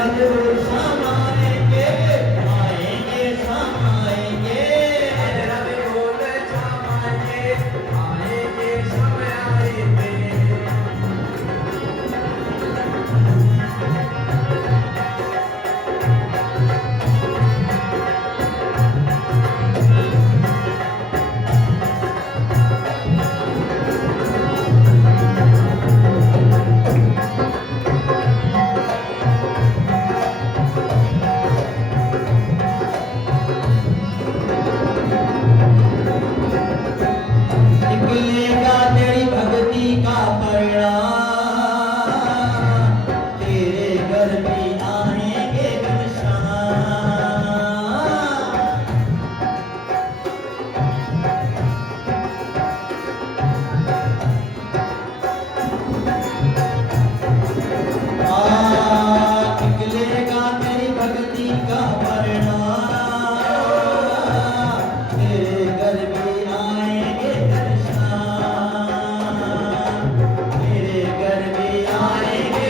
राधे बोल श्याम आएंगे आएंगे श्याम आएंगे राधे राधे बोल श्याम आएंगे आएंगे श्याम आएंगे निकलेगा तेरी भक्ति का परिणाम तेरे घर भी आएंगे निकलेगा तेरी भक्ति का परिणाम तेरे घर भी आएंगे तेरे घर भी आएंगे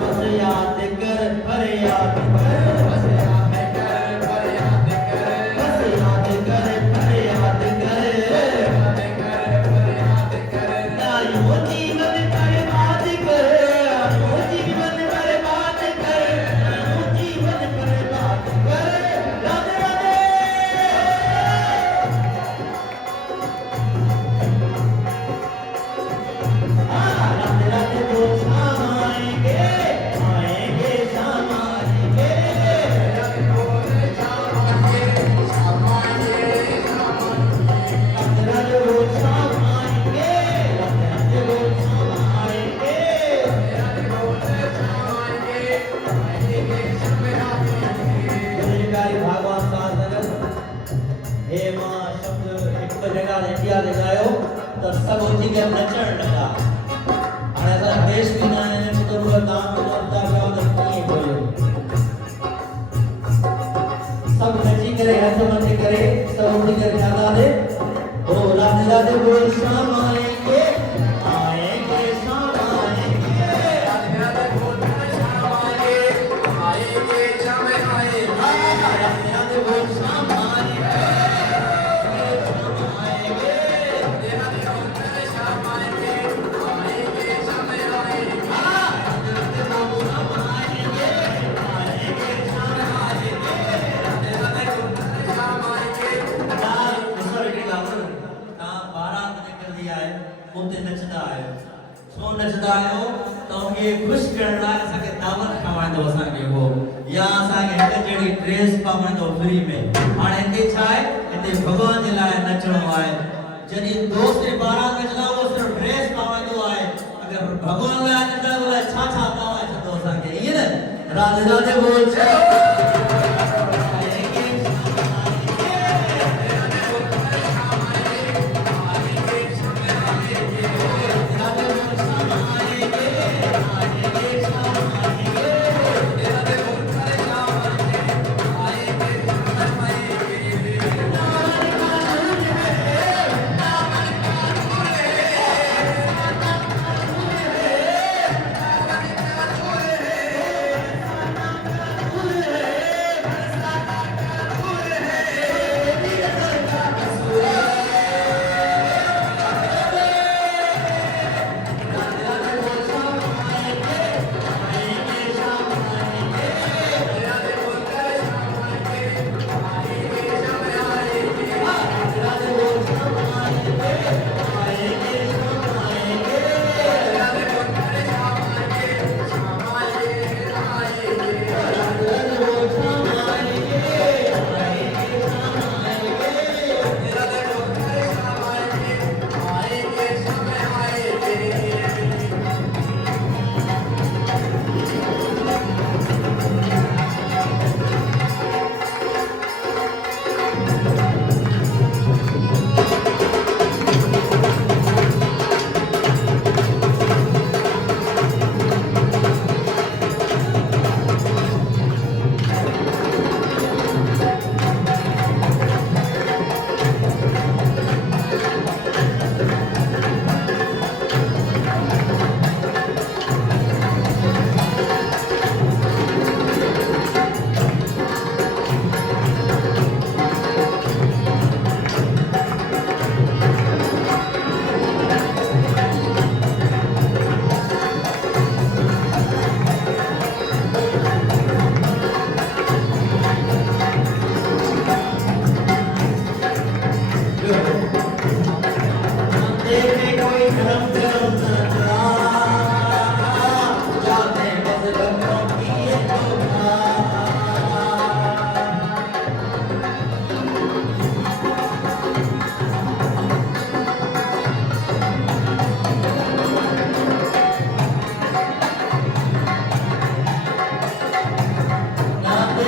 बस याद कर फरियाद कर बस याद कर फरियाद कर बस याद कर फरियाद कर आयो जीवन बर्बाद कर आयो जीवन बर्बाद कर आयो जीवन बर्बाद कर राधे राधे राधे राधे बोल श्याम आएंगे आएंगे श्याम आएंगे राधे बोल श्याम आएंगे श्याम आएंगे राधे राधे बोल श्याम आएंगे राधे राधे बोल श्याम आएंगे राधे बोल श्याम आएंगे आएंगे श्याम आएंगे भगवान साधन हे मां शब्द एक जगह इंडिया ले गयो तो सब होती के नचण लगा और ऐसा देश भी ना है तो वो काम करता क्या होता नहीं बोले सब नची करे ऐसे मत करे सब उठी कर ज्यादा दे ओ राधे राधे बोल श्याम आएंगे आएंगे श्याम आएंगे राधे राधे बोल श्याम आएंगे आएंगे श्याम आएंगे राधे राधे बोल श्याम आएंगे श्याम आएंगे राधे राधे बोल श्याम आएंगे आएंगे श्याम आएंगे राधे राधे बोल श्याम आएंगे आएंगे श्याम आएंगे राधे राधे बोल श्याम आएंगे ईश्वर के गावन का 12 निकल दिया है मुते नचदा है सो नचदा है तो ये खुश करना सके दावत खावाण दो सके वो या सके हिक जड़ी ड्रेस पावण दो फ्री में हाणे हिते छाए हिते भगवान जे लाए नचणो आहे जदी दोस्त 12 नचदा वो सिर्फ ड्रेस पावण दो आहे अगर भगवान लाए नचदा बोले छा छा पावा छो सके ये न राधे राधे बोल